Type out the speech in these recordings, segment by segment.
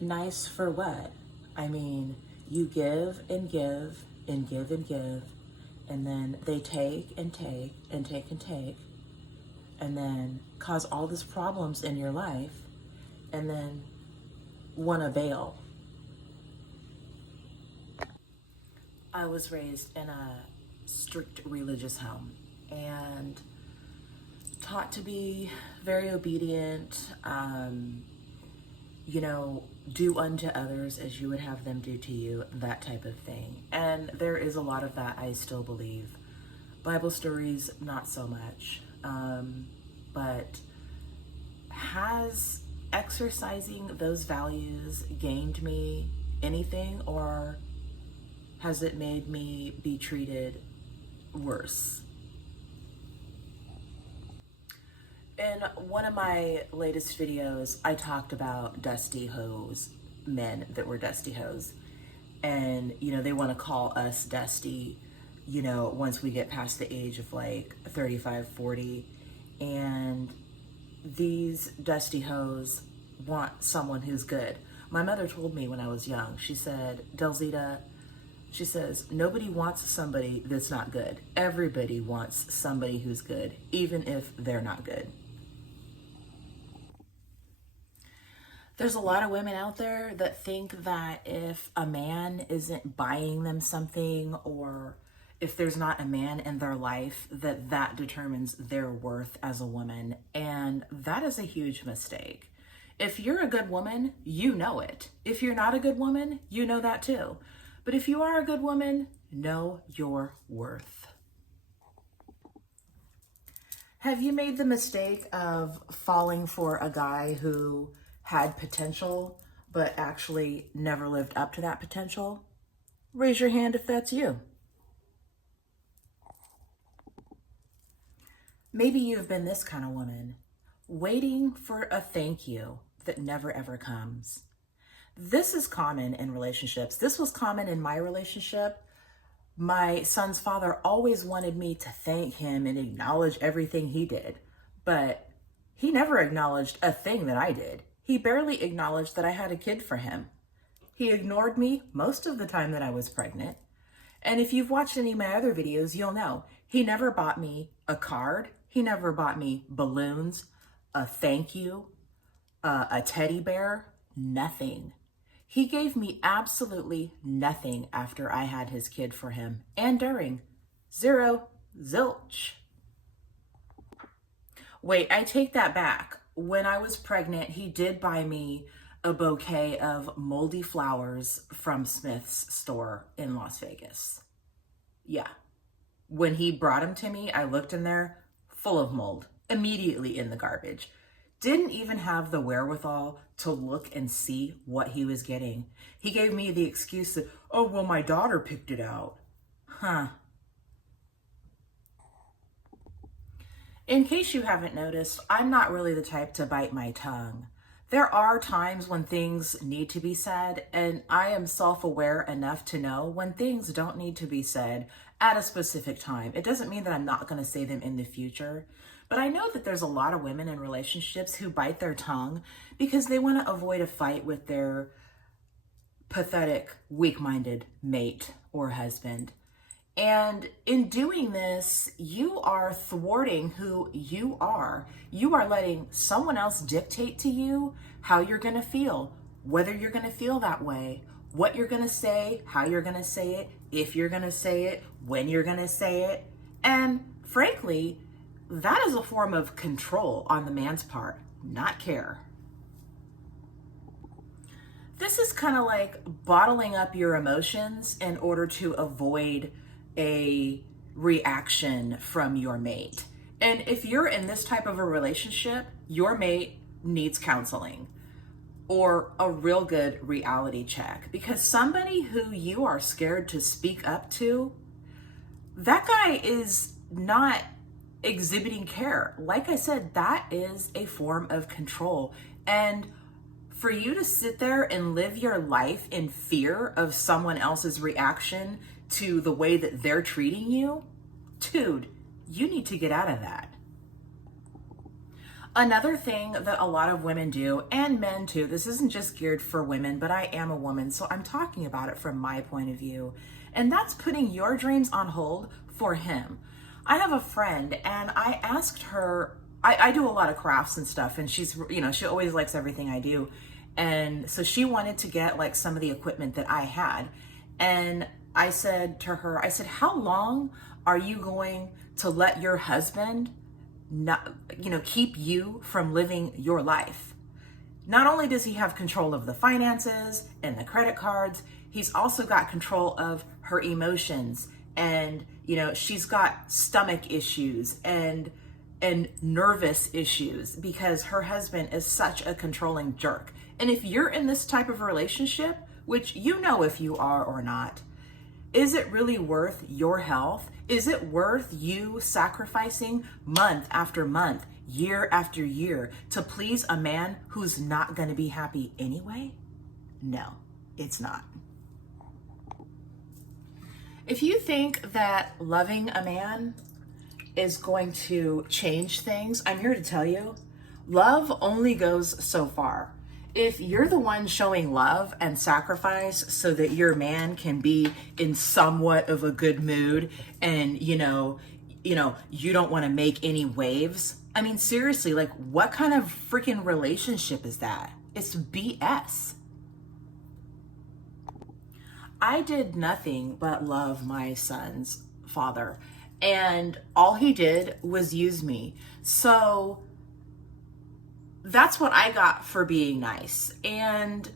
Nice for what? I mean, you give and give and give and give, and then they take and take and take and take, and then cause all these problems in your life, and then want to bail. I was raised in a strict religious home and taught to be very obedient, do unto others as you would have them do to you, that type of thing. And there is a lot of that I still believe. Bible stories, not so much. But has exercising those values gained me anything, or has it made me be treated worse? In one of my latest videos, I talked about dusty hoes, men that were dusty hoes. And, they want to call us dusty, once we get past the age of like 35, 40. And these dusty hoes want someone who's good. My mother told me when I was young, she said, Delzita, she says, nobody wants somebody that's not good. Everybody wants somebody who's good, even if they're not good. There's a lot of women out there that think that if a man isn't buying them something, or if there's not a man in their life, that determines their worth as a woman. And that is a huge mistake. If you're a good woman, you know it. If you're not a good woman, you know that too. But if you are a good woman, know your worth. Have you made the mistake of falling for a guy who had potential, but actually never lived up to that potential? Raise your hand if that's you. Maybe you've been this kind of woman, waiting for a thank you that never ever comes. This is common in relationships. This was common in my relationship. My son's father always wanted me to thank him and acknowledge everything he did, but he never acknowledged a thing that I did. He barely acknowledged that I had a kid for him. He ignored me most of the time that I was pregnant. And if you've watched any of my other videos, you'll know he never bought me a card. He never bought me balloons, a thank you, a teddy bear, nothing. He gave me absolutely nothing after I had his kid for him, and during. Zero, zilch. Wait, I take that back. When I was pregnant, he did buy me a bouquet of moldy flowers from Smith's store in Las Vegas. Yeah. When he brought them to me, I looked in there, full of mold, immediately in the garbage. Didn't even have the wherewithal to look and see what he was getting. He gave me the excuse that, oh, well, my daughter picked it out. Huh. In case you haven't noticed, I'm not really the type to bite my tongue. There are times when things need to be said, and I am self-aware enough to know when things don't need to be said at a specific time. It doesn't mean that I'm not going to say them in the future, but I know that there's a lot of women in relationships who bite their tongue because they want to avoid a fight with their pathetic, weak-minded mate or husband. And in doing this, you are thwarting who you are. You are letting someone else dictate to you how you're going to feel, whether you're going to feel that way, what you're going to say, how you're going to say it, if you're going to say it, when you're going to say it. And frankly, that is a form of control on the man's part, not care. This is kind of like bottling up your emotions in order to avoid a reaction from your mate. And if you're in this type of a relationship, your mate needs counseling or a real good reality check, because somebody who you are scared to speak up to, that guy is not exhibiting care. Like I said, that is a form of control. And for you to sit there and live your life in fear of someone else's reaction to the way that they're treating you, dude, you need to get out of that. Another thing that a lot of women do, and men too, this isn't just geared for women, but I am a woman, so I'm talking about it from my point of view, and that's putting your dreams on hold for him. I have a friend, and I asked her, I do a lot of crafts and stuff, and she's, she always likes everything I do. And so she wanted to get like some of the equipment that I had. And I said to her, I said, how long are you going to let your husband not, keep you from living your life? Not only does he have control of the finances and the credit cards, he's also got control of her emotions. And, she's got stomach issues and nervous issues because her husband is such a controlling jerk. And if you're in this type of relationship, which if you are or not, is it really worth your health? Is it worth you sacrificing month after month, year after year to please a man who's not going to be happy anyway? No, it's not. If you think that loving a man is going to change things, I'm here to tell you, love only goes so far. If you're the one showing love and sacrifice so that your man can be in somewhat of a good mood and, you don't want to make any waves. I mean, seriously, like what kind of freaking relationship is that? It's BS. I did nothing but love my son's father, and all he did was use me. So that's what I got for being nice. And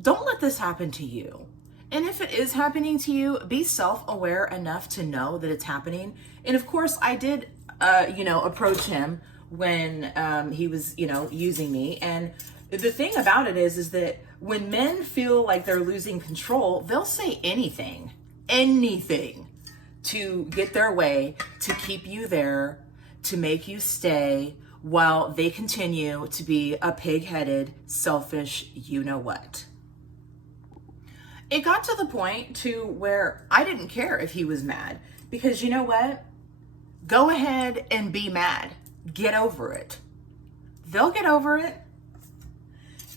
don't let this happen to you. And if it is happening to you, be self-aware enough to know that it's happening. And of course, I did, approach him when he was, using me. And the thing about it is that when men feel like they're losing control, they'll say anything to get their way, to keep you there, to make you stay, while they continue to be a pig-headed, selfish you-know-what. It got to the point to where I didn't care if he was mad, because you know what? Go ahead and be mad. Get over it. They'll get over it.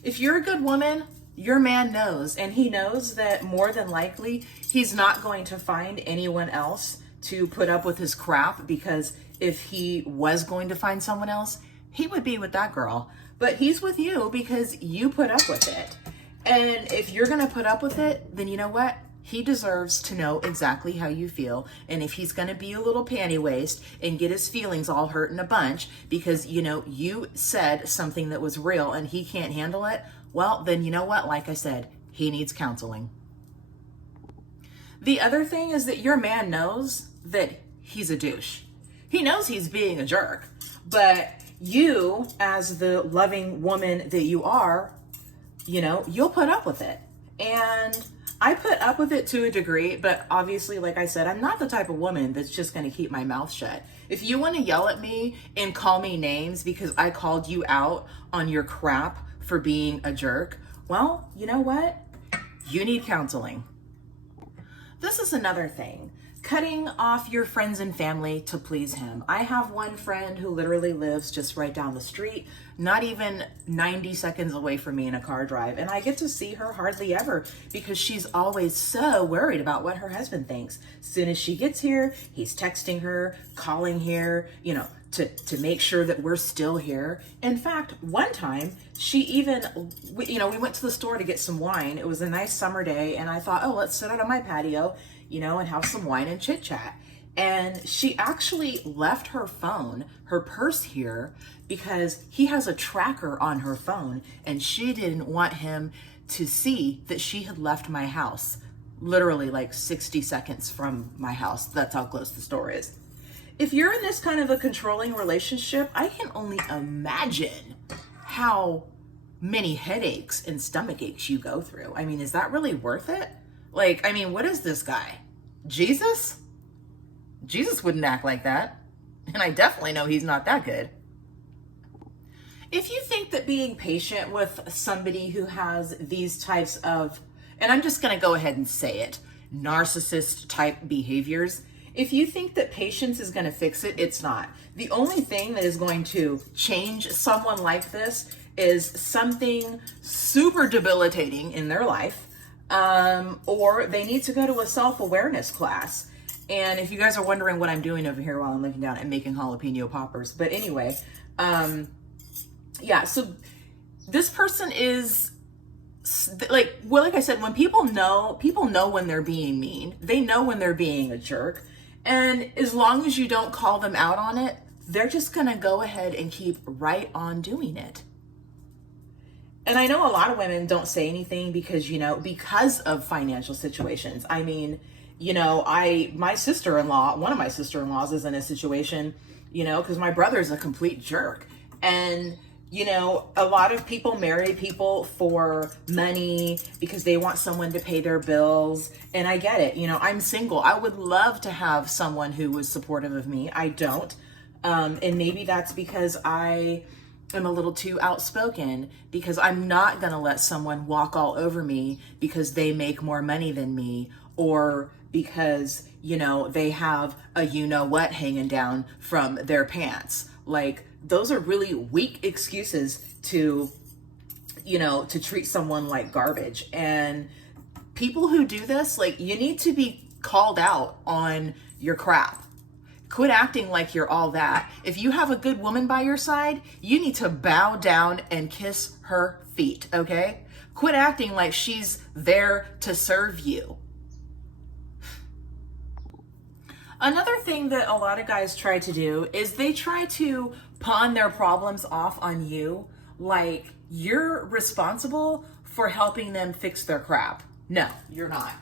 If you're a good woman, your man knows, and he knows that more than likely he's not going to find anyone else to put up with his crap, because if he was going to find someone else, he would be with that girl. But he's with you because you put up with it. And if you're going to put up with it, then you know what? He deserves to know exactly how you feel. And if he's going to be a little panty waist and get his feelings all hurt in a bunch because, you said something that was real and he can't handle it, well, then you know what? Like I said, he needs counseling. The other thing is that your man knows that he's a douche. He knows he's being a jerk, but you, as the loving woman that you are, you'll put up with it. And I put up with it to a degree, but obviously, like I said, I'm not the type of woman that's just going to keep my mouth shut. If you want to yell at me and call me names because I called you out on your crap for being a jerk, well, you know what? You need counseling. This is another thing. Cutting off your friends and family to please him. I have one friend who literally lives just right down the street, not even 90 seconds away from me in a car drive. And I get to see her hardly ever because she's always so worried about what her husband thinks. As soon as she gets here, he's texting her, calling here, to make sure that we're still here. In fact, one time she even, we went to the store to get some wine. It was a nice summer day. And I thought, oh, let's sit out on my patio, and have some wine and chit chat. And she actually left her phone, her purse here, because he has a tracker on her phone and she didn't want him to see that she had left my house, literally like 60 seconds from my house. That's how close the store is. If you're in this kind of a controlling relationship, I can only imagine how many headaches and stomach aches you go through. I mean, is that really worth it? What is this guy? Jesus? Jesus wouldn't act like that. And I definitely know he's not that good. If you think that being patient with somebody who has these types of, and I'm just going to go ahead and say it, narcissist type behaviors, If you think that patience is going to fix it, it's not. The only thing that is going to change someone like this is something super debilitating in their life, or they need to go to a self-awareness class. And if you guys are wondering what I'm doing over here while I'm looking down and making jalapeno poppers, but anyway, yeah, so this person is like, well, like I said, when people know when they're being mean, they know when they're being a jerk. And as long as you don't call them out on it, they're just going to go ahead and keep right on doing it. And I know a lot of women don't say anything because, because of financial situations. I mean, my sister-in-law, one of my sister-in-laws is in a situation, because my brother's a complete jerk. And, a lot of people marry people for money because they want someone to pay their bills. And I get it. I'm single. I would love to have someone who was supportive of me. I don't. And maybe that's because I am a little too outspoken, because I'm not going to let someone walk all over me because they make more money than me, or because, they have a what hanging down from their pants. Like, those are really weak excuses to treat someone like garbage. And people who do this, like, you need to be called out on your crap. Quit acting like you're all that. If you have a good woman by your side, you need to bow down and kiss her feet, okay? Quit acting like she's there to serve you. Another thing that a lot of guys try to do is they try to pawn their problems off on you, like you're responsible for helping them fix their crap. No, you're not.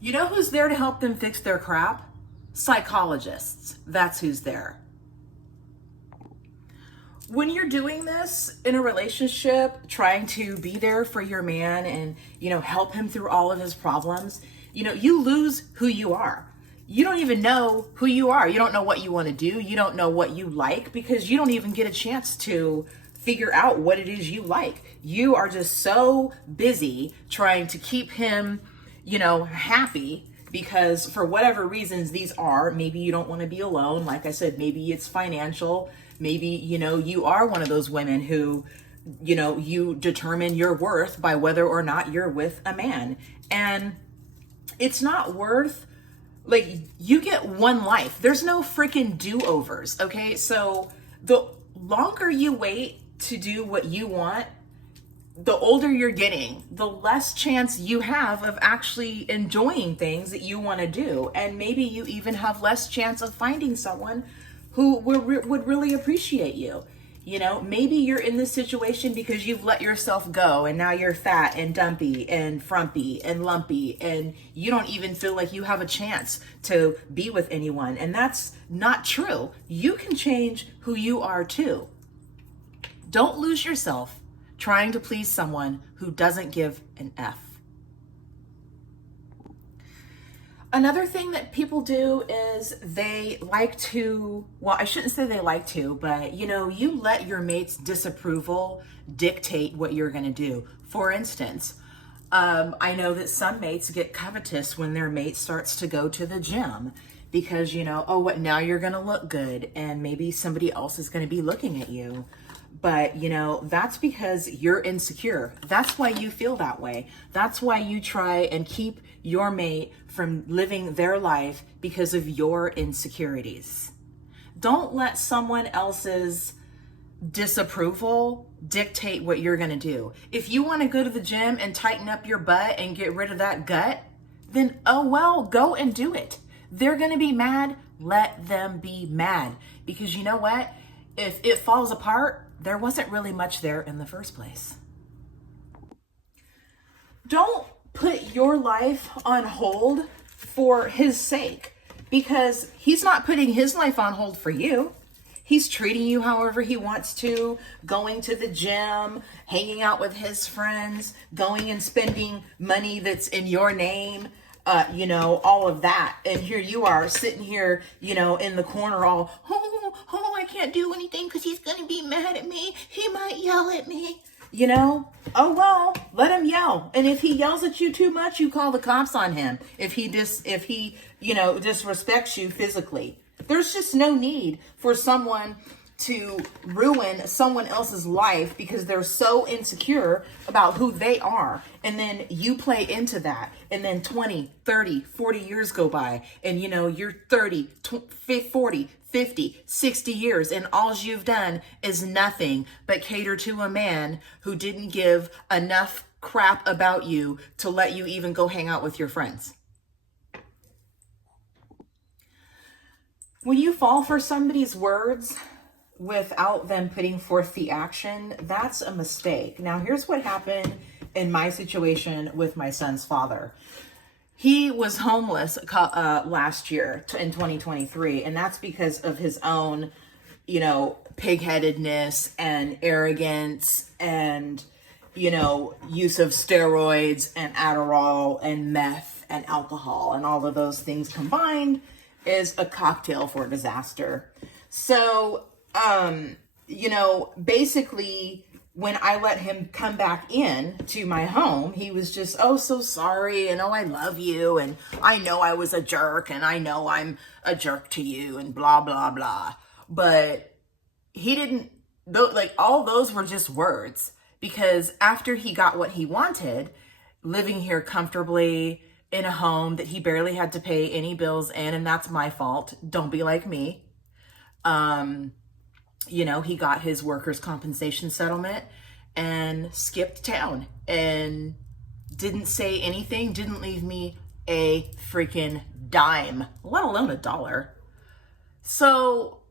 You know who's there to help them fix their crap? Psychologists. That's who's there. When you're doing this in a relationship, trying to be there for your man and, help him through all of his problems, you lose who you are. You don't even know who you are. You don't know what you want to do. You don't know what you like, because you don't even get a chance to figure out what it is you like. You are just so busy trying to keep him, happy, because for whatever reasons these are, maybe you don't want to be alone. Like I said, maybe it's financial. Maybe, you are one of those women who, you determine your worth by whether or not you're with a man. And it's not worth, like, you get one life. There's no freaking do-overs, okay? So the longer you wait to do what you want, the older you're getting, the less chance you have of actually enjoying things that you want to do. And maybe you even have less chance of finding someone who would really appreciate you. Maybe you're in this situation because you've let yourself go and now you're fat and dumpy and frumpy and lumpy and you don't even feel like you have a chance to be with anyone. And that's not true. You can change who you are too. Don't lose yourself trying to please someone who doesn't give an F. Another thing that people do is they like to, well, I shouldn't say they like to, but you let your mate's disapproval dictate what you're going to do. For instance, I know that some mates get covetous when their mate starts to go to the gym because, oh, what, now you're going to look good and maybe somebody else is going to be looking at you. But, that's because you're insecure. That's why you feel that way. That's why you try and keep your mate from living their life because of your insecurities. Don't let someone else's disapproval dictate what you're going to do. If you want to go to the gym and tighten up your butt and get rid of that gut, then, oh well, go and do it. They're going to be mad. Let them be mad. Because you know what? If it falls apart, there wasn't really much there in the first place. Don't put your life on hold for his sake, because he's not putting his life on hold for you. He's treating you however he wants to, going to the gym, hanging out with his friends, going and spending money that's in your name, all of that. And here you are sitting here, in the corner all, I can't do anything because he's going to be mad at me. He might yell at me. Oh well, let him yell. And if he yells at you too much, you call the cops on him. If he disrespects you physically. There's just no need for someone to ruin someone else's life because they're so insecure about who they are. And then you play into that. And then 20, 30, 40 years go by. And you're 30, 40, 50, 60 years. And all you've done is nothing but cater to a man who didn't give enough crap about you to let you even go hang out with your friends. When you fall for somebody's words without them putting forth the action, that's a mistake. Now, here's what happened in my situation with my son's father. He was homeless last year in 2023, and that's because of his own, pig-headedness and arrogance and, use of steroids and Adderall and meth and alcohol, and all of those things combined is a cocktail for disaster. So, basically when I let him come back in to my home, he was just, oh, so sorry. And, oh, I love you. And I know I was a jerk and I know I'm a jerk to you and blah, blah, blah. But he didn't, all those were just words, because after he got what he wanted, living here comfortably in a home that he barely had to pay any bills in, and that's my fault. Don't be like me. He got his workers' compensation settlement and skipped town and didn't say anything, didn't leave me a freaking dime, let alone $1. So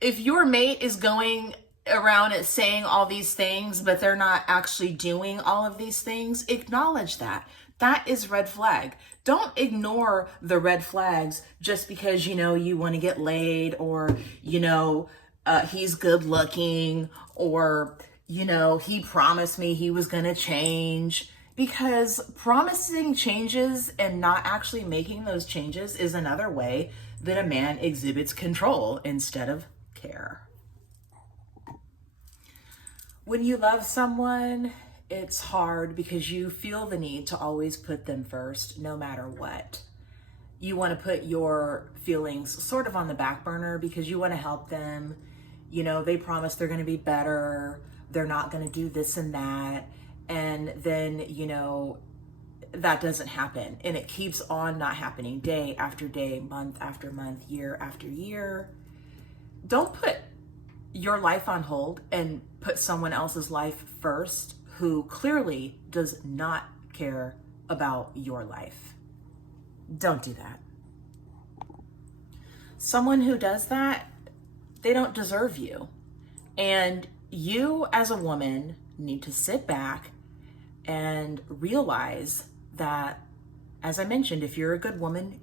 if your mate is going around and saying all these things, but they're not actually doing all of these things, acknowledge that. That is red flag. Don't ignore the red flags just because, you want to get laid, or, he's good looking, or, he promised me he was going to change. Because promising changes and not actually making those changes is another way that a man exhibits control instead of care. When you love someone, it's hard because you feel the need to always put them first, no matter what. You want to put your feelings sort of on the back burner because you want to help them. They promise they're going to be better. They're not going to do this and that. And then, that doesn't happen. And it keeps on not happening day after day, month after month, year after year. Don't put your life on hold and put someone else's life first who clearly does not care about your life. Don't do that. Someone who does that, they don't deserve you. And you as a woman need to sit back and realize that, as I mentioned, if you're a good woman,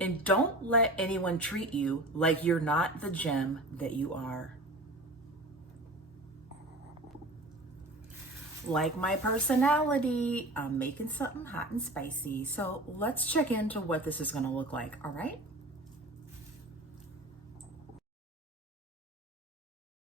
and don't let anyone treat you like you're not the gem that you are. Like my personality, I'm making something hot and spicy. So let's check into what this is going to look like. All right.